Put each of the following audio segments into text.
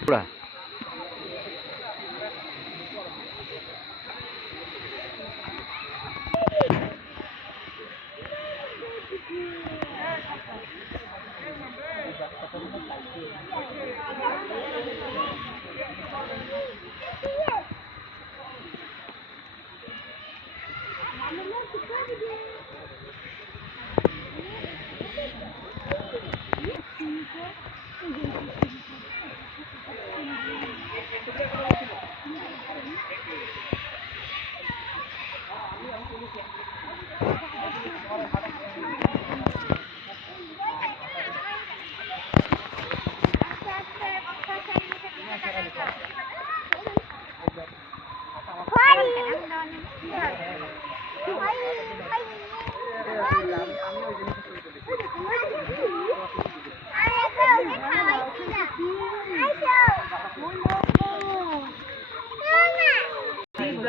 পুরা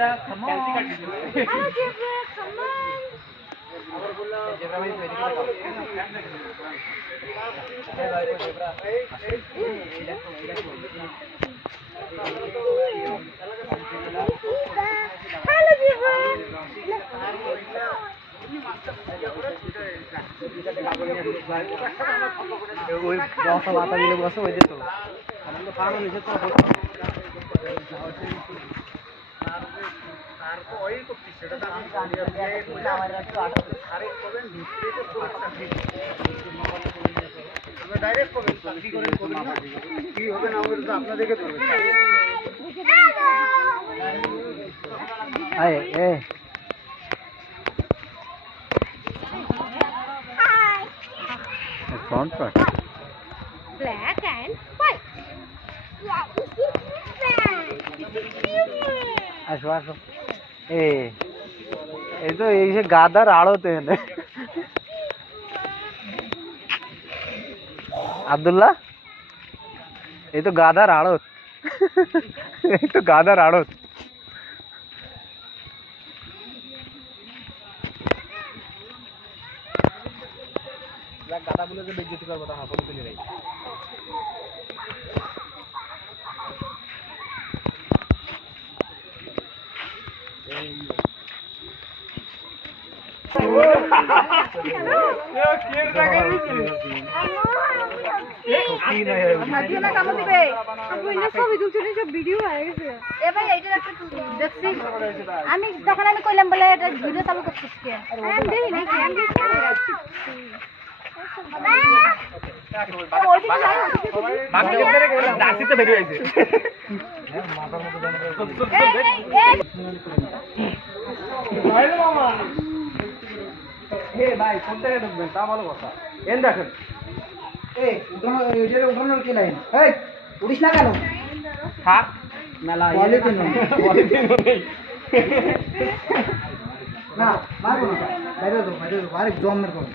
Come on. Hello, Zebra, come on. Zebra bhai to edike lagao. Zebra. Hello, Zebra. ওই বসা বাতা দিলে বসে ওই দিত আমরা তো ফার্ম নিচে তো আর তো ওই করতে সেটা তো আমি জানি আমার একটু আরে করবেন ভিতরে তো পুরোটা আমরা ডাইরেক্ট করবেন কি করে করবেন না কি হবে না হবে তো আপনাদেরকে করবে high A front part black and white আসো আসো এই তো এই যে গাদার আড়তে এনে আব্দুল্লাহ এই তো গাদার আড়ত এই তো গাদার আড়ত গাদাগুলোকে বেজ্জতি করবো তা হাফ তুলে রাখি আমি তখন আমি কইলাম বলে এটা ভিডিও চালু করছিস কে আমি দেখি নাকি আমি ভাই কোন থেকে ঢুকবেন তা ভালো কথা এন দেখেন উঠানোর কি লাইন উঠিস না কেন থাক মেলা না মারবো না বাইরে বাইরে আরেক জমের করুন